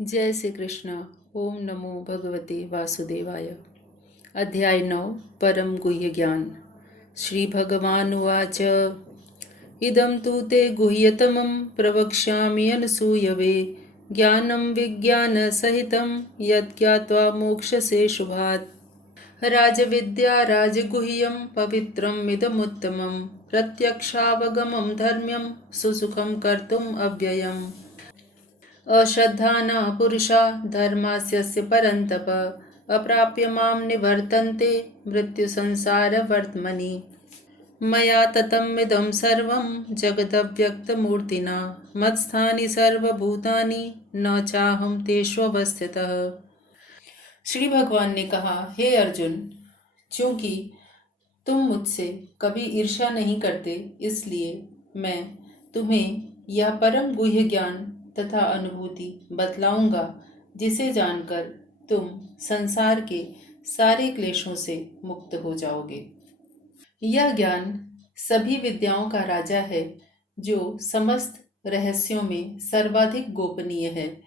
जय श्री कृष्ण। ओम नमो भगवते वासुदेवाय। अध्याय 9। परम गुह्य ज्ञान। श्री भगवान उवाच। इदं तु ते गुह्यतमं प्रवक्ष्यामि अनसूयवे। ज्ञानं विज्ञानसहितं यद्ज्ञात्वा मोक्ष्यसे शुभात्। राजविद्या राजगुह्यं पवित्रमिदमुत्तमं प्रत्यक्षावगमं धर्म्यं सुसुखं कर्तुम् अव्ययम्। अश्रद्धाना पुरुषा धर्मास्यस्य परन्तप अप्राप्य मां निवर्तन्ते मृत्युसंसारवर्त्मनि। मया ततमिदं सर्वं जगदव्यक्तमूर्तिना मत्स्थानि सर्वभूतानि न चाहं तेष्वस्थितः। श्री भगवान ने कहा, हे अर्जुन, चूंकि तुम मुझसे कभी ईर्ष्या नहीं करते, इसलिए मैं तुम्हें यह परम गुह्य ज्ञान तथा अनुभूति बतलाऊंगा, जिसे जानकर तुम संसार के सारे क्लेशों से मुक्त हो जाओगे। यह ज्ञान सभी विद्याओं का राजा है, जो समस्त रहस्यों में सर्वाधिक गोपनीय है।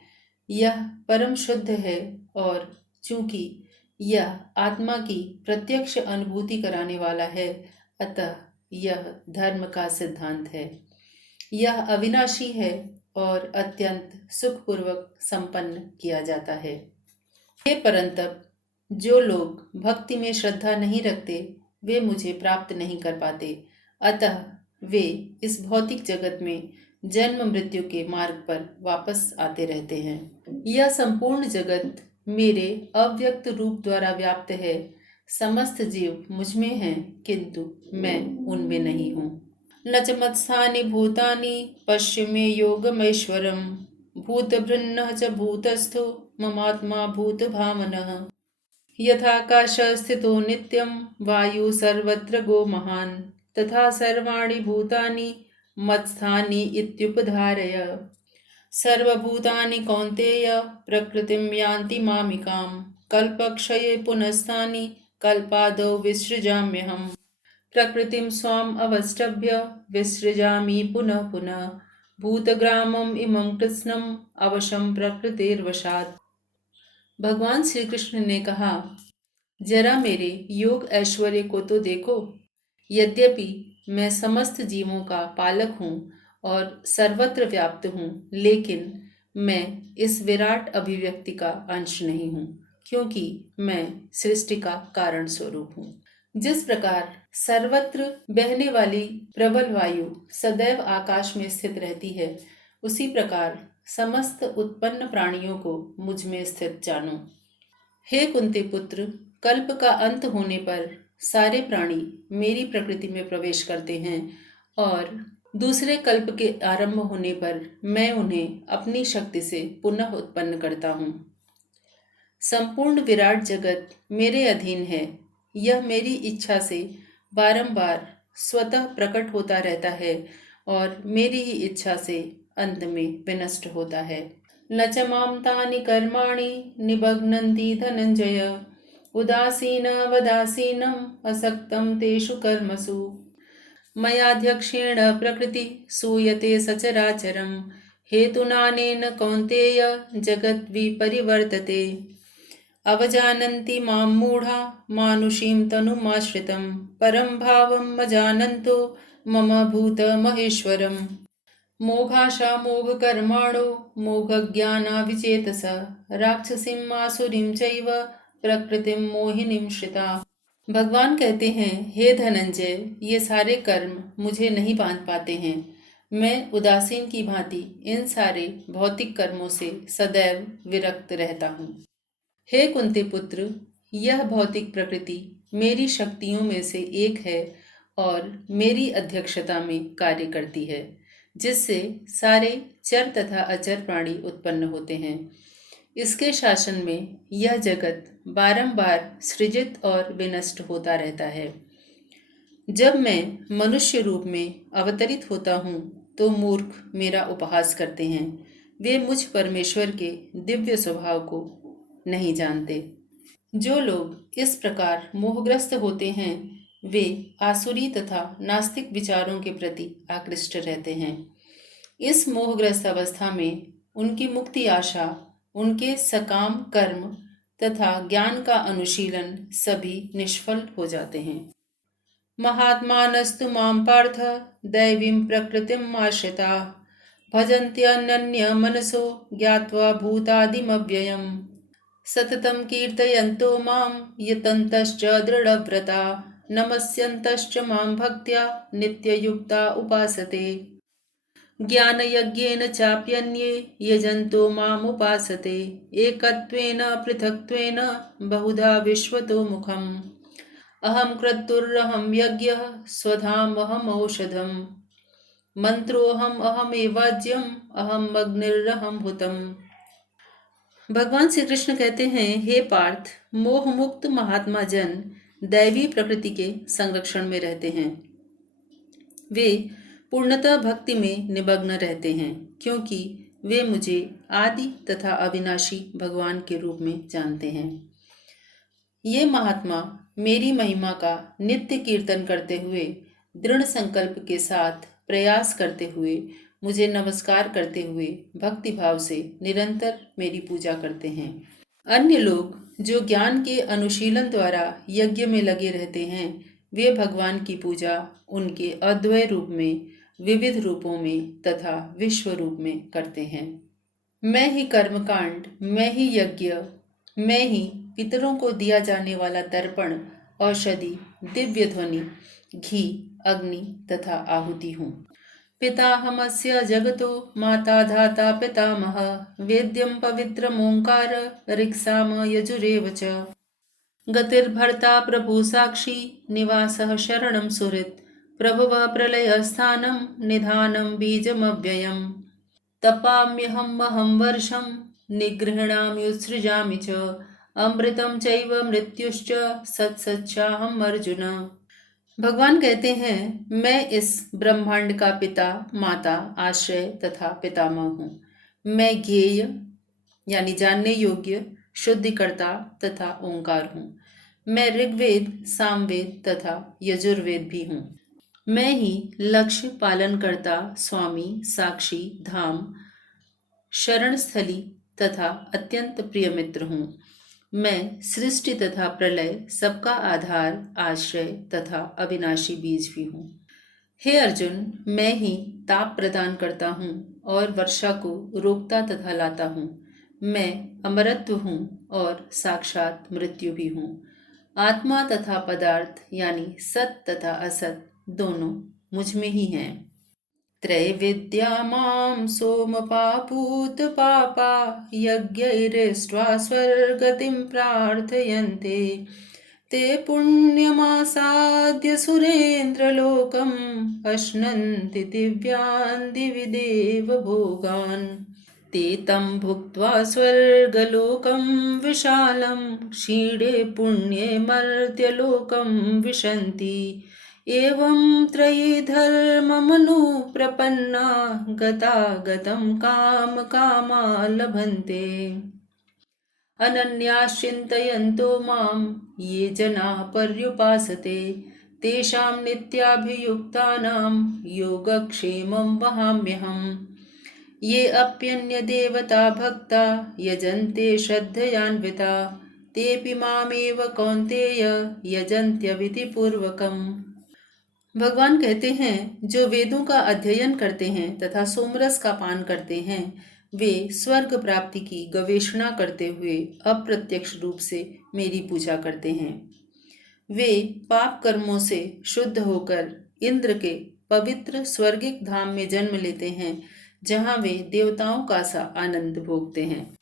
यह परम शुद्ध है और चूंकि यह आत्मा की प्रत्यक्ष अनुभूति कराने वाला है, अतः यह धर्म का सिद्धांत है। यह अविनाशी है और अत्यंत सुखपूर्वक संपन्न किया जाता है। हे परंतप, जो लोग भक्ति में श्रद्धा नहीं रखते, वे मुझे प्राप्त नहीं कर पाते, अतः वे इस भौतिक जगत में जन्म मृत्यु के मार्ग पर वापस आते रहते हैं। यह संपूर्ण जगत मेरे अव्यक्त रूप द्वारा व्याप्त है। समस्त जीव मुझ में हैं, किंतु मैं उनमें नहीं हूँ। न च मत्स्थानि भूतानि पश्य मे योगमैश्वरम्। भूतभृन्नः च भूतस्थो ममात्मा भूतभावनः। यथाकाशः स्थितो नित्यं वायुः सर्वत्र गो महान्, तथा सर्वाणि भूतानि मत्स्थानि इत्युपधारय। सर्वभूतानि कौन्तेय प्रकृतिं यान्ति मामिकां। कल्पक्षये पुनस्तानि कल्पादौ विसृजाम्यहम्। प्रकृतिं स्वाम् अवष्टभ्य विसृजामि पुनः पुनः। भूतग्रामम् इमं कृत्स्नम् अवशं प्रकृतिर्वशात्। भगवान श्री कृष्ण ने कहा, जरा मेरे योग ऐश्वर्य को तो देखो। यद्यपि मैं समस्त जीवों का पालक हूँ और सर्वत्र व्याप्त हूँ, लेकिन मैं इस विराट अभिव्यक्ति का अंश नहीं हूँ, क्योंकि मैं सृष्टि का कारण स्वरूप हूँ। जिस प्रकार सर्वत्र बहने वाली प्रबल वायु सदैव आकाश में स्थित रहती है, उसी प्रकार समस्त उत्पन्न प्राणियों को मुझ में स्थित जानो। हे कुंती पुत्र, कल्प का अंत होने पर सारे प्राणी मेरी प्रकृति में प्रवेश करते हैं और दूसरे कल्प के आरंभ होने पर मैं उन्हें अपनी शक्ति से पुनः उत्पन्न करता हूँ। संपूर्ण विराट जगत मेरे अधीन है। यह मेरी इच्छा से बारंबार स्वतः प्रकट होता रहता है और मेरी ही इच्छा से अंत में विनष्ट होता है। न च मां तानि कर्माणि निबध्नन्ति धनंजय। उदासीनवदासीनम् असक्तं तेषु कर्मसु। मयाध्यक्षेण प्रकृति सूयते सचराचरम्। हेतुनानेन कौन्तेय जगद्विपरिवर्तते। अवजानन्ति मां मूढा मानुषीं तनुमाश्रितं। परं भावं अजानन्तो मम भूतमहेश्वरम्। मोघाशा मोघकर्माणो मोघज्ञाना विचेतसा। राक्षसीं आसुरीं चैव प्रकृतिं मोहिनीं श्रिता। भगवान कहते हैं, हे धनंजय, ये सारे कर्म मुझे नहीं बांध पाते हैं। मैं उदासीन की भांति इन सारे भौतिक कर्मों से सदैव विरक्त रहता हूँ। हे कुंती पुत्र, यह भौतिक प्रकृति मेरी शक्तियों में से एक है और मेरी अध्यक्षता में कार्य करती है, जिससे सारे चर तथा अचर प्राणी उत्पन्न होते हैं। इसके शासन में यह जगत बारंबार सृजित और विनष्ट होता रहता है। जब मैं मनुष्य रूप में अवतरित होता हूँ, तो मूर्ख मेरा उपहास करते हैं। वे मुझ परमेश्वर के दिव्य स्वभाव को नहीं जानते। जो लोग इस प्रकार मोहग्रस्त होते हैं, वे आसुरी तथा नास्तिक विचारों के प्रति आकृष्ट रहते हैं। इस मोहग्रस्त अवस्था में उनकी मुक्ति आशा उनके सकाम कर्म तथा ज्ञान का अनुशीलन सभी निष्फल हो जाते हैं। महात्मानस्तु मां पार्थ दैवीं प्रकृतिम् आश्रिताः भजन्त्यनन्यमनसो ज्ञात्वा भूतादिमव्ययम् सततं कीर्तयन्तो मां यतन्तश्च दृढव्रता नमस्यन्तश्च मां भक्त्या नित्ययुक्ता उपासते ज्ञानयज्ञेन चाप्यन्ये यजन्तो मामुपासते एकत्वेन पृथक्त्वेन बहुधा विश्वतो मुखम् अहं क्रतुर्अहं यज्ञः स्वधामहमौषधम् मंत्रोऽहम् अहमेवाज्यम् अहम् अग्निरहं हुतम्। भगवान श्री कृष्ण कहते हैं, हे पार्थ, मोह मुक्त महात्मा जन दैवी प्रकृति के संरक्षण में रहते हैं। वे पूर्णतः भक्ति में निमग्न रहते हैं, क्योंकि वे मुझे आदि तथा अविनाशी भगवान के रूप में जानते हैं। ये महात्मा मेरी महिमा का नित्य कीर्तन करते हुए, दृढ़ संकल्प के साथ प्रयास करते हुए, मुझे नमस्कार करते हुए भक्ति भाव से निरंतर मेरी पूजा करते हैं। अन्य लोग जो ज्ञान के अनुशीलन द्वारा यज्ञ में लगे रहते हैं, वे भगवान की पूजा उनके अद्वय रूप में, विविध रूपों में तथा विश्व रूप में करते हैं। मैं ही कर्मकांड, मैं ही यज्ञ, मैं ही पितरों को दिया जाने वाला तर्पण, औषधि, दिव्य ध्वनि, घी, अग्नि तथा आहुति हूँ। पिताहमस्य जगतो माता धाता पितामह वेद्यं पवित्रमोङ्कार ऋक्साम यजुरेव च गतिर्भर्ता प्रभु साक्षी निवासः शरणं सुहृत् प्रभवः प्रलयस्थानं निधानं बीजमव्ययम् तपाम्यहमहं वर्षं निगृह्णाम्युत्सृजामि च अमृतं चैव मृत्युश्च सत्सच्चाहम् अर्जुन। भगवान कहते हैं, मैं इस ब्रह्मांड का पिता, माता, आश्रय तथा पितामह हूँ। मैं ज्ञेय यानी जानने योग्य, शुद्धिकर्ता तथा ओंकार हूँ। मैं ऋग्वेद, सामवेद तथा यजुर्वेद भी हूँ। मैं ही लक्ष्य पालनकर्ता, स्वामी, साक्षी, धाम, शरणस्थली तथा अत्यंत प्रिय मित्र हूँ। मैं सृष्टि तथा प्रलय, सबका आधार, आश्रय तथा अविनाशी बीज भी हूँ। हे अर्जुन, मैं ही ताप प्रदान करता हूँ और वर्षा को रोकता तथा लाता हूँ। मैं अमरत्व हूँ और साक्षात मृत्यु भी हूँ। आत्मा तथा पदार्थ यानी सत तथा असत दोनों मुझ में ही हैं। त्रैविद्या मां सोमपापूत पापा यज्ञैरिष्ट्वा स्वर्गतिं प्रार्थयन्ते ते पुण्यमासाद्य सुरेन्द्रलोकम् अश्नन्ति दिव्यान् दिवि देव भोगान् ते तं भुक्त्वा स्वर्गलोकं विशालं क्षीणे पुण्ये मर्त्यलोकं विशन्ति एवं त्रयी धर्ममनु प्रपन्ना गतागतं काम कामा लभन्ते अनन्याश्चिन्तयन्तो मां ये जनाः पर्युपासते तेषां नित्याभियुक्तानां योगक्षेमं वहाम्यहम् ये अप्यन्य देवता भक्ता यजन्ते श्रद्धयान्विता तेऽपि मामेव कौन्तेय यजन्त्यविधिपूर्वकम्। भगवान कहते हैं, जो वेदों का अध्ययन करते हैं तथा सोमरस का पान करते हैं, वे स्वर्ग प्राप्ति की गवेषणा करते हुए अप्रत्यक्ष रूप से मेरी पूजा करते हैं। वे पाप कर्मों से शुद्ध होकर इंद्र के पवित्र स्वर्गिक धाम में जन्म लेते हैं, जहाँ वे देवताओं का सा आनंद भोगते हैं।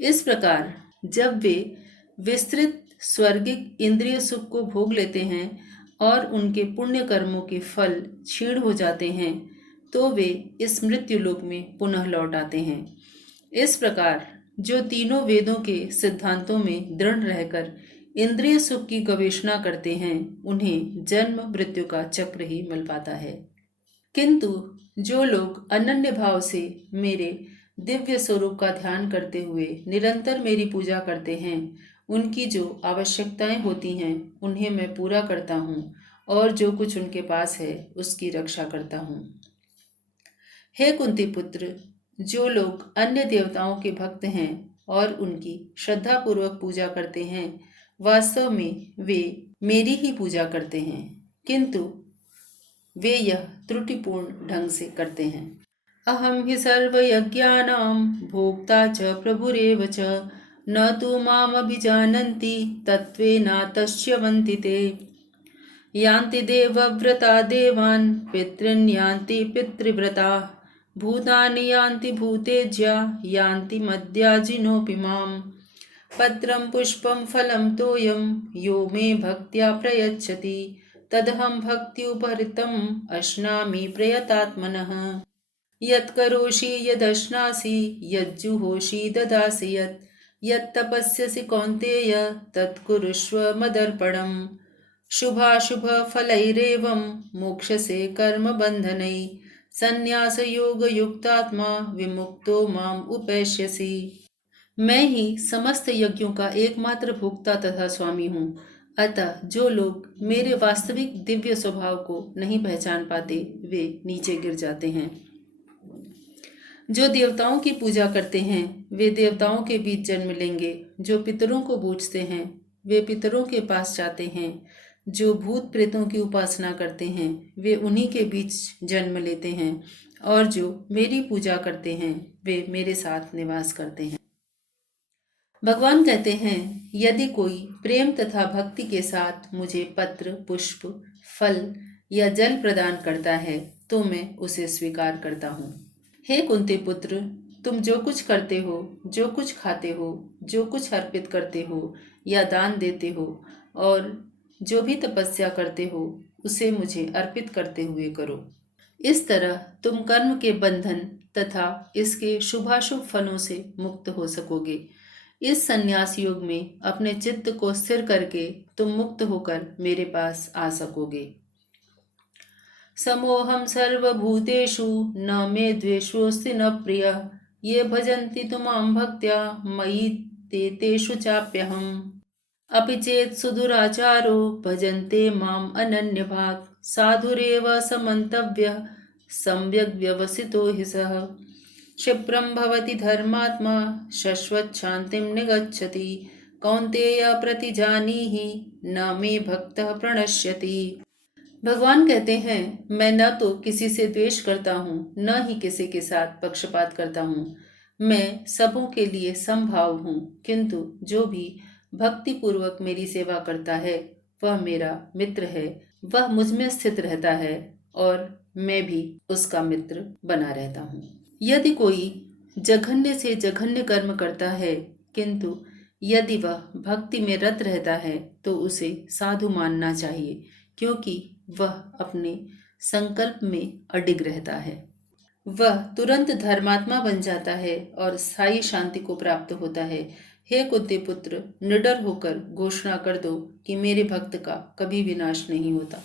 इस प्रकार जब वे विस्तृत स्वर्गिक इंद्रिय सुख को भोग लेते हैं और उनके पुण्य कर्मों के फल क्षीण हो जाते हैं, तो वे इस मृत्यु लोक में पुनः लौट आते हैं। इस प्रकार जो तीनों वेदों के सिद्धांतों में दृढ़ रहकर इंद्रिय सुख की गवेषणा करते हैं, उन्हें जन्म मृत्यु का चक्र ही मिल पाता है। किंतु जो लोग अनन्य भाव से मेरे दिव्य स्वरूप का ध्यान करते हुए निरंतर मेरी पूजा करते हैं, उनकी जो आवश्यकताएं होती हैं उन्हें मैं पूरा करता हूँ और जो कुछ उनके पास है उसकी रक्षा करता हूँ। हे कुंती पुत्र, जो लोग अन्य देवताओं के भक्त हैं और उनकी श्रद्धापूर्वक पूजा करते हैं, वास्तव में वे मेरी ही पूजा करते हैं, किंतु वे यह त्रुटिपूर्ण ढंग से करते हैं। अहम हि सर्वयज्ञानां भोक्ता च प्रभुरेव च न तु मामभिजानन्ति तत्त्वेनातश्च्यवन्ति ते। यान्ति देवव्रता देवान् पितॄन् यान्ति पितृव्रता भूतानि यान्ति भूतेज्या यान्ति मद्याजिनोऽपि माम्। पत्रं पुष्पं फलं तोयं यो मे भक्त्या प्रयच्छति तदहं भक्त्युपहृतम् अश्नामि प्रयतात्मनः। यत्करोषि यदश्नासि यज्जुहोषि ददासि यत्तपस्यसि कौन्तेय तत्कुरुष्व मदर्पणम्। शुभाशुभफलैरेवं मोक्षसे कर्मबन्धनैः संन्यासयोगयुक्तात्मा विमुक्तो माम उपैष्यसि। मैं ही समस्त यज्ञों का एकमात्र भोक्ता तथा स्वामी हूँ। अतः जो लोग मेरे वास्तविक दिव्य स्वभाव को नहीं पहचान पाते वे नीचे गिर जाते हैं। जो देवताओं की पूजा करते हैं वे देवताओं के बीच जन्म लेंगे। जो पितरों को पूजते हैं वे पितरों के पास जाते हैं। जो भूत प्रेतों की उपासना करते हैं वे उन्हीं के बीच जन्म लेते हैं। और जो मेरी पूजा करते हैं वे मेरे साथ निवास करते हैं। भगवान कहते हैं, यदि कोई प्रेम तथा भक्ति के साथ मुझे पत्र, पुष्प, फल या जल प्रदान करता है तो मैं उसे स्वीकार करता हूँ। हे कुंती पुत्र, तुम जो कुछ करते हो, जो कुछ खाते हो, जो कुछ अर्पित करते हो या दान देते हो और जो भी तपस्या करते हो उसे मुझे अर्पित करते हुए करो। इस तरह तुम कर्म के बंधन तथा इसके शुभाशुभ फलों से मुक्त हो सकोगे। इस संन्यास योग में अपने चित्त को स्थिर करके तुम मुक्त होकर मेरे पास आ सकोगे। समोहम सर्वभूतेषु न मे द्वेषोऽस्ति न प्रियः ये भजन्ति तुमां भक्त्या मयि ते तेषु चाप्यहम्। अपि चेत् सुदुराचारो भजन्ते माम् अनन्यभाक् साधुरेव समन्तव्यः सम्यग् व्यवसितो हि सः। क्षिप्रं भवति धर्मात्मा शश्वत् शान्तिं निगच्छति कौन्तेय प्रतिजानीहि न मे भक्तः प्रणश्यति। भगवान कहते हैं, मैं न तो किसी से द्वेष करता हूँ न ही किसी के साथ पक्षपात करता हूँ। मैं सबों के लिए समभाव हूँ, किंतु जो भी भक्ति पूर्वक मेरी सेवा करता है वह मेरा मित्र है। वह मुझ में स्थित रहता है और मैं भी उसका मित्र बना रहता हूँ। यदि कोई जघन्य से जघन्य कर्म करता है किंतु यदि वह भक्ति में रत रहता है तो उसे साधु मानना चाहिए, क्योंकि वह अपने संकल्प में अडिग रहता है। वह तुरंत धर्मात्मा बन जाता है और स्थायी शांति को प्राप्त होता है। हे कुंती पुत्र, निडर होकर घोषणा कर दो कि मेरे भक्त का कभी विनाश नहीं होता।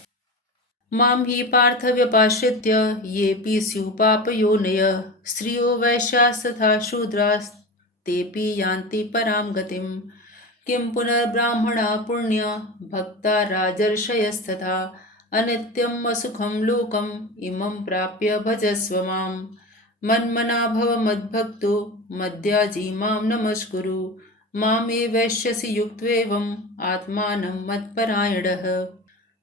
माम ही पार्थ व्यपाश्रित्य येऽपि स्युः पापयोनयः स्त्रियो वैश्यास्तथा शूद्रास् तेऽपि यान्ति परां गतिम्। किं पुनर्ब्राह्मणा पुण्या भक्ता राजर्षयस्तथा अनित्यम् असुखं लोकम् इमं प्राप्य भजस्व माम्। मन्मना भव मद्भक्तो मद्याजी मां नमस्कुरु मामे वैश्यसि युक्त्वेवम् आत्मानं मत्परायणः।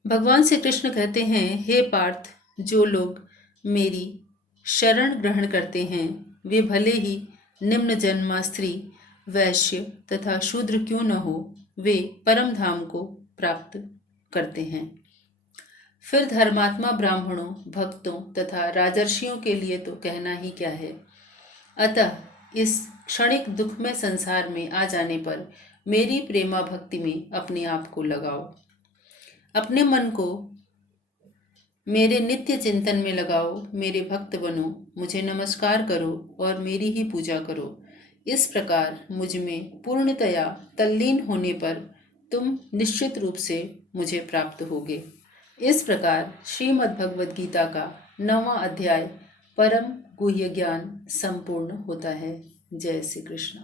भगवान श्री कृष्ण कहते हैं, हे पार्थ, जो लोग मेरी शरण ग्रहण करते हैं वे भले ही निम्न जन्मा स्त्री, वैश्य तथा शूद्र क्यों न हो, वे परम धाम को प्राप्त करते हैं। फिर धर्मात्मा ब्राह्मणों, भक्तों तथा राजर्षियों के लिए तो कहना ही क्या है। अतः इस क्षणिक दुखमय संसार में आ जाने पर मेरी प्रेमा भक्ति में अपने आप को लगाओ। अपने मन को मेरे नित्य चिंतन में लगाओ, मेरे भक्त बनो, मुझे नमस्कार करो और मेरी ही पूजा करो। इस प्रकार मुझ में पूर्णतया तल्लीन होने पर तुम निश्चित रूप से मुझे प्राप्त होगे। इस प्रकार श्रीमद् भगवद गीता का 9वां अध्याय परम गुह्य ज्ञान संपूर्ण होता है। जय श्री कृष्ण।